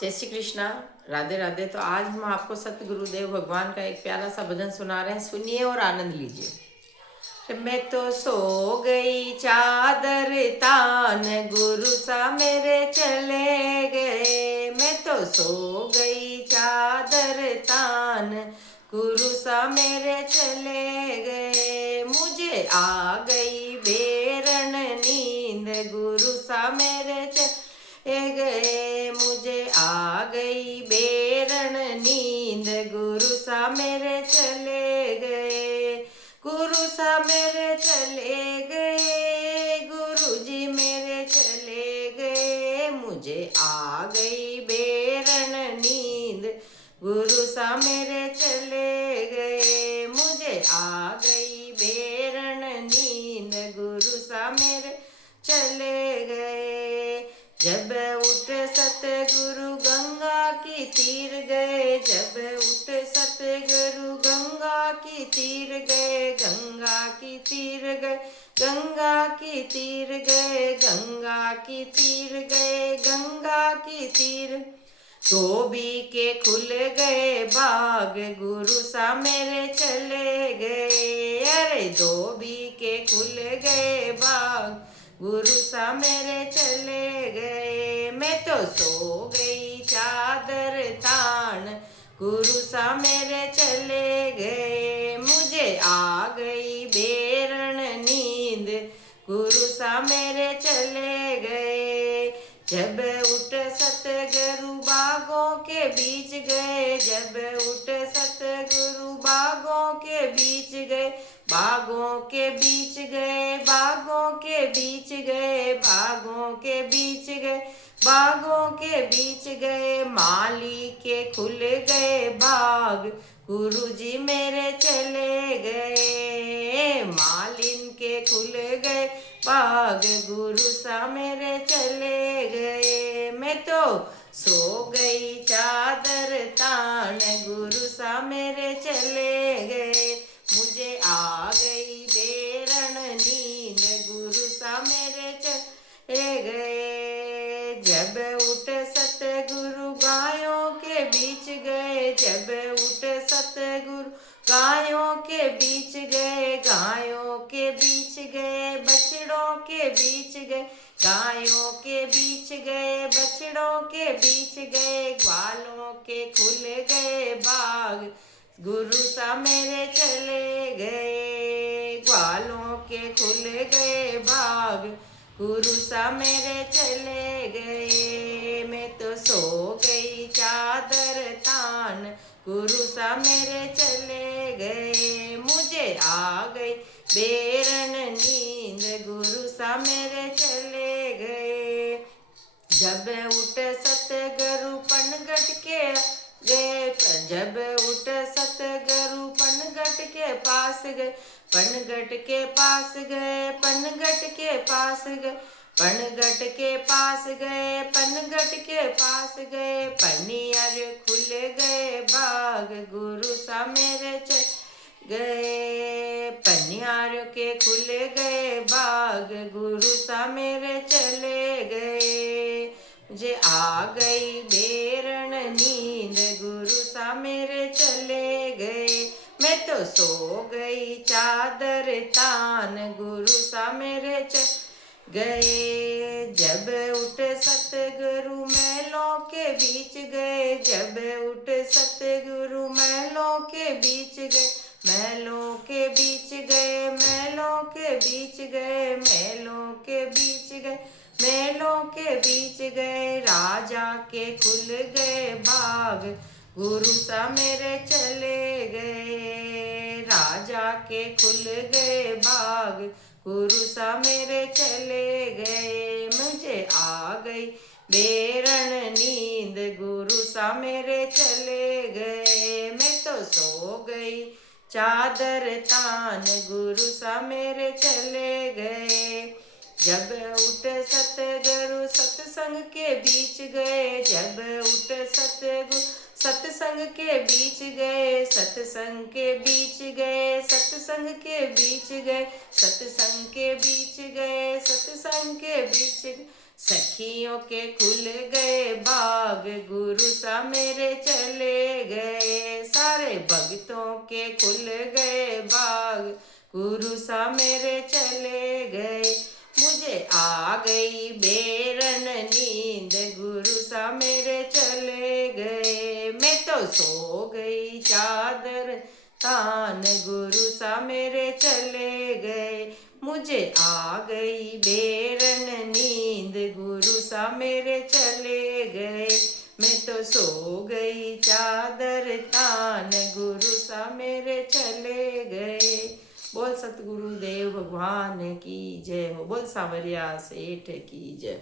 जय श्री कृष्णा। राधे राधे। तो आज हम आपको सत्य गुरुदेव भगवान का एक प्यारा सा भजन सुना रहे हैं, सुनिए और आनंद लीजिए। मैं तो सो गई चादर तान, गुरु सा मेरे चले गए। मैं तो सो गई चादर तान, गुरु सा मेरे चले गए। मुझे आ गई बेरन नींद, गुरु सा मेरे चले गए। मुझे आ गई बेरन नींद, गुरु सा मेरे चले गए। गुरु सा मेरे चले गए, गुरु जी मेरे चले गए। मुझे आ गई बेरन नींद, गुरु सा मेरे चले गए। मुझे आ गई बेरन नींद, गुरु सा मेरे चले गए। जब उठ सतगुरु गंगा की तीर गए, जब उठ सतगुरु गंगा की तीर गए। गंगा की तीर गए, गंगा की तीर गए, गंगा की तीर गए, गंगा की तीर। धोबी के खुल गए बाग, गुरु सा मेरे चले गए। अरे धोबी के खुल गए बाग, गुरु सा मेरे चले गए। मैं तो सो गई चादर तान, गुरु सा मेरे चले गए। मुझे आ गई बेरन नींद, गुरु सा मेरे चले गए। जब उठ सतगुरु बागों के बीच गए, जब उठ सतगुरु बागों के बीच गए। बागों के बीच गए, बागों के बीच गए, बागों के बीच गए, बागों के बीच गए। माली के खुल गए बाग, गुरु जी मेरे चले गए। मालिन के खुल गए बाग, गुरु सा मेरे चले गए। मैं तो सो गई चादर तान, गुरु सा मेरे चले गए। मुझे आ गई बेरन नींद, गुरु सा मेरे चले गए। जब उठ सतगुरु गायों के बीच गए, जब उठ सतगुरु गायों के बीच गए। गायों के बीच गए, बछड़ों के बीच गए, गायों के बीच गए, बछड़ों के बीच गए। ग्वालों के खुल गए बाग, गुरु सा मेरे चले गए। ग्वालों के खुल गए बाग, गुरु सा मेरे चले गए। मैं तो सो गई चादर तान, गुरु सा मेरे चले गए। मुझे आ गई बेरन नींद, गुरु सा मेरे चले गए। जब उठ सतगुरु पनघट के गए, जब उठ सतगुरु पनघट के पास गए। पनघट के पास गए, पनघट के पास गए, पनघट के पास गए, पनघट के पास गए। पनियर खुल गए बाग, गुरु सा मेरे चले गए। पनियार के खुल गए बाग, गुरु सा मेरे चले गए। मुझे आ गई बेरन नींद, गुरु सा मेरे चले गए। मैं तो सो गई चादर तान, गुरु सा मेरे चले गए। जब उठ सतगुरु महलों के बीच गए, जब उठ सतगुरु महलों के बीच गए। महलों के बीच गए, महलों के बीच गए, महलों के बीच गए, महलों के बीच गए। राजा के खुल गए बाग, गुरु सा मेरे चले गए। राजा के खुल गए बाग, गुरु सा मेरे चले गए। मुझे आ गई बेरन नींद, गुरु सा मेरे चले गए। मैं तो सो गई चादर तान, गुरु सा मेरे चले गए। जब उठ सतगुरु सत्संग के बीच गए, जब उठ सतगुरु सत्संग के बीच गए। सत्संग के बीच गए, सत्संग के बीच गए, सत्संग के बीच गए, सत्संग के बीच। सखियों के खुल गए बाग, बाग, गुरु सा मेरे चले गए। सारे भक्तों के खुल गए बाग, गुरु सा मेरे चले गए। मुझे आ गई बेरन नींद, गुरु सा मेरे चले गए। मैं तो सो गई चादर तान, गुरु सा मेरे चले गए। मुझे आ गई बेरन नींद, गुरु सा मेरे चले गए। मैं तो सो गई चादर तान, गुरु सा मेरे चले गए। बोल सतगुरुदेव भगवान की जय हो। बोल सांवरिया सेठ की जय।